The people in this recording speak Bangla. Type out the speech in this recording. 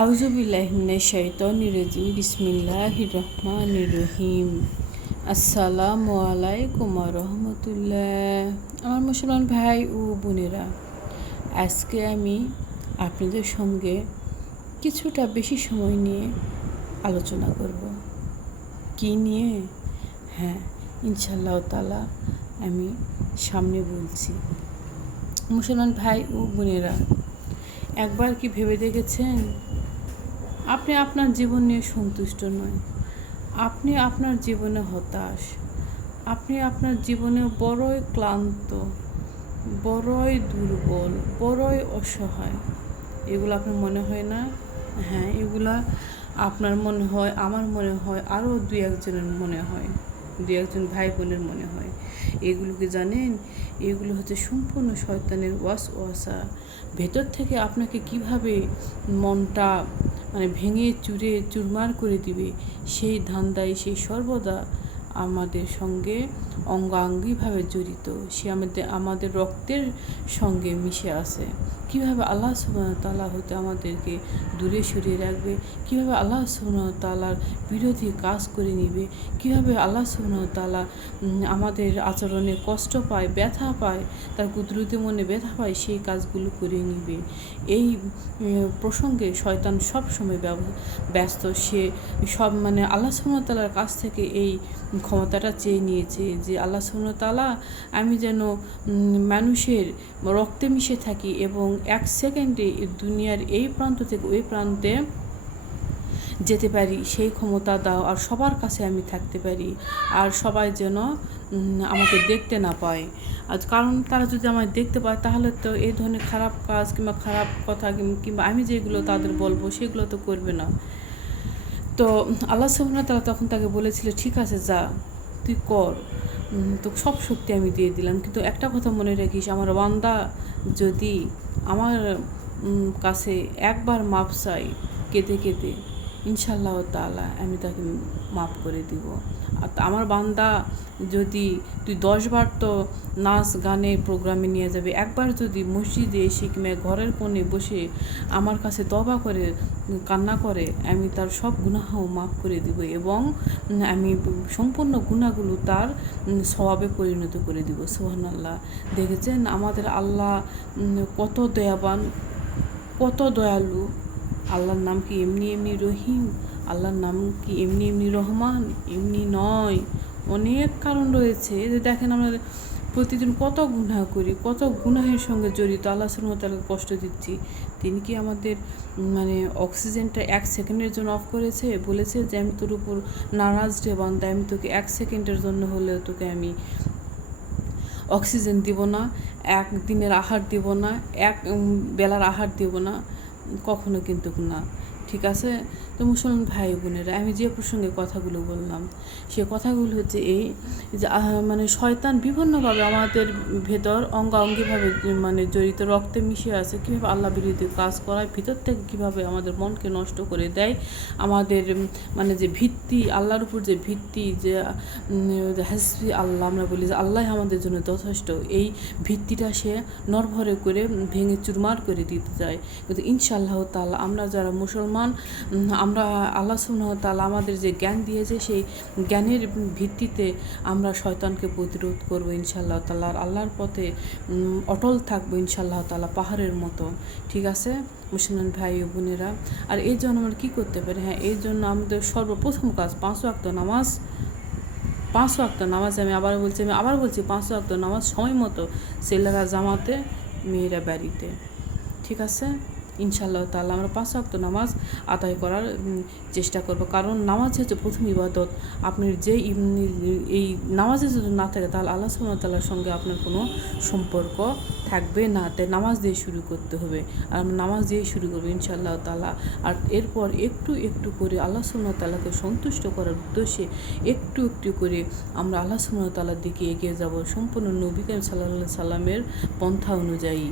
আউযু বিল্লাহি মিনাশ শাইতানির রাজিম বিসমিল্লাহির রহমানির রহিম। আসসালামু আলাইকুম ওয়া রাহমাতুল্লাহ। আমার মুসলমান ভাই ও বোনেরা, আজকে আমি আপনাদের সঙ্গে কিছুটা বেশি সময় নিয়ে আলোচনা করব। কি নিয়ে? হ্যাঁ, ইনশাআল্লাহ তাআলা আমি সামনে বলছি। মুসলমান ভাই ও বোনেরা, একবার কি ভেবে দেখেছেন আপনি আপনার জীবন নিয়ে সন্তুষ্ট নয়, আপনি আপনার জীবনে হতাশ, আপনি আপনার জীবনে বড়ই ক্লান্ত, বড়ই দুর্বল, বড়ই অসহায়? এগুলো আপনার মনে হয় না? হ্যাঁ, এগুলা আপনার মনে হয়, আমার মনে হয়, আরও দুই একজনের মনে হয়, দুই একজন ভাই বোনের মনে হয়। এগুলোকে জানেন, এগুলো হচ্ছে সম্পূর্ণ শয়তানের ওয়াসওয়াসা। ভেতর থেকে আপনাকে কিভাবে মনটা ভেঙে চুরে চুরমার করে দিবে, সেই ধান্দায় সে সর্বদা আমাদের সঙ্গে অঙ্গাঙ্গিভাবে জড়িত। সে আমাদের রক্তের সঙ্গে মিশে আছে। কীভাবে আল্লাহ সুবহানাহু ওয়া তাআলা হতে আমাদেরকে দূরে সরিয়ে রাখবে, কীভাবে আল্লাহ সুবহানাহু ওয়া তাআলার বিরোধী কাজ করে নিবে, কীভাবে আল্লাহ সুবহানাহু ওয়া তাআলা আমাদের আচরণে কষ্ট পায়, ব্যথা পায়, তার কুদরতি মনে ব্যথা পায়, সেই কাজগুলো করে নিবে। এই প্রসঙ্গে শয়তান সব সময় ব্যস্ত। সে সব আল্লাহ সুবহানাহু ওয়া তাআলার কাছ থেকে এই ক্ষমতাটা চেয়ে নিয়েছে যে আল্লাহ সুবহানাহু ওয়া তাআলা, আমি যেন মানুষের রক্তে মিশে থাকি এবং এক সেকেন্ডে দুনিয়ার এই প্রান্ত থেকে ওই প্রান্তে যেতে পারি, সেই ক্ষমতা দাও। আর সবার কাছে আমি থাকতে পারি, আর সবাই যেন আমাকে দেখতে না পায়। আর কারণ তারা যদি আমায় দেখতে পায়, তাহলে তো এই ধরনের খারাপ কাজ কিংবা খারাপ কথা কিংবা আমি যেগুলো তাদের বলবো সেগুলো তো করবে না। তো আল্লাহ সুবহানাহু ওয়া তাআলা তখন তাকে বলেছিল, ঠিক আছে, যা, তুই কর, তো সব শক্তি আমি দিয়ে দিলাম। কিন্তু একটা কথা মনে রাখিস, আমার বান্দা যদি আমার কাছে একবার মাপ চাই কেঁদে কেঁদে, ইনশাআল্লাহ তাআলা আমি তাকে মাফ করে দিব। আর আমার বান্দা যদি তুই 10 বার তো নাচ গানে প্রোগ্রামে নিয়ে যাবে, একবার যদি মসজিদে এসে কিংবা ঘরের কোণে বসে আমার কাছে তওবা করে কান্না করে, আমি তার সব গুনাহও মাফ করে দিব এবং আমি সম্পূর্ণ গুনাহগুলো তার সওয়াবে পরিণত করে দিব। সুবহানাল্লাহ। দেখেছেন আমাদের আল্লাহ কত দয়াবান, কত দয়ালু। আল্লাহর নাম কি এমনি এমনি রহিম? আল্লাহর নাম কি এমনি এমনি রহমান? এমনি নয়, অনেক কারণ রয়েছে। যে দেখেন আমরা প্রতিদিন কত গুনাহ করি, কত গুনাহের সঙ্গে জড়িত, আল্লাহ সুবহানাহু ওয়া তাআলাকে কষ্ট দিচ্ছি। তিনি কি আমাদের অক্সিজেনটা 1 সেকেন্ডের জন্য অফ করেছে? বলেছে যে আমি তোর উপর নারাজ রে বান্দা, আমি তোকে 1 সেকেন্ডের জন্য হলেও তোকে আমি অক্সিজেন দিব না, একদিনের আহার দিব না, এক বেলার আহার দিব না, কখনো কিন্তু না। ঠিক আছে? তো মুসলমান ভাই বোনেরা, আমি যে প্রসঙ্গে কথাগুলো বললাম, সে কথাগুলো হচ্ছে এই যে শয়তান বিভিন্নভাবে আমাদের ভেতর অঙ্গাঙ্গিভাবে জড়িত, রক্তে মিশে আছে। কীভাবে আল্লাহ বিরোধী কাজ করায়, ভিতর থেকে কীভাবে আমাদের মনকে নষ্ট করে দেয়, আমাদের যে ভিত্তি, আল্লাহর উপর যে ভিত্তি, যে হাসবি আল্লাহ আমরা বলি যে আল্লাহ আমাদের জন্য যথেষ্ট, এই ভিত্তিটা সে নরভরে করে ভেঙে চুরমার করে দিতে চায়। কিন্তু ইনশাআল্লাহ তাআলা আমরা যারা মুসলমান, আমরা আল্লাহ সুবহানাহু ওয়া তাআলা আমাদের যে জ্ঞান দিয়েছে, সেই জ্ঞানের ভিত্তিতে আমরা শয়তানকে প্রতিরোধ করবো ইনশাআল্লাহ তাআলা। আর আল্লাহর পথে অটল থাকবো ইনশাআল্লাহ তাআলা, পাহাড়ের মতো। ঠিক আছে মুসলমান ভাই ও বোনেরা? আর এই জন্য আমরা কী করতে পারি? হ্যাঁ, এই জন্য আমাদের সর্বপ্রথম কাজ 5 ওয়াক্ত নামাজ। 5 ওয়াক্ত নামাজ, আমি আবার বলছি 5 ওয়াক্ত নামাজ সময় মতো, ছেলেরা জামাতে, মেয়েরা বাড়িতে। ঠিক আছে? ইনশাআল্লাহ তাআলা আমরা 5 ওয়াক্ত নামাজ আদায় করার চেষ্টা করব। কারণ নামাজ হচ্ছে প্রথম ইবাদত। আপনি যে এই নামাজে যদি না থাকে, তাহলে আল্লাহ সুবহানাহু ওয়া তাআলার সঙ্গে আপনার কোনো সম্পর্ক থাকবে না। তাই নামাজ দিয়ে শুরু করতে হবে। আর আমরা নামাজ দিয়ে শুরু করবো ইনশাআল্লাহ তাআলা। আর এরপর একটু একটু করে আল্লাহ সুবহানাহু ওয়া তাআলাকে সন্তুষ্ট করার উদ্দেশ্যে একটু একটু করে আমরা আল্লাহ সুবহানাহু ওয়া তাআলার দিকে এগিয়ে যাব, সম্পূর্ণ নবী কারীম সাল্লাল্লাহু আলাইহি সাল্লামের পন্থা অনুযায়ী।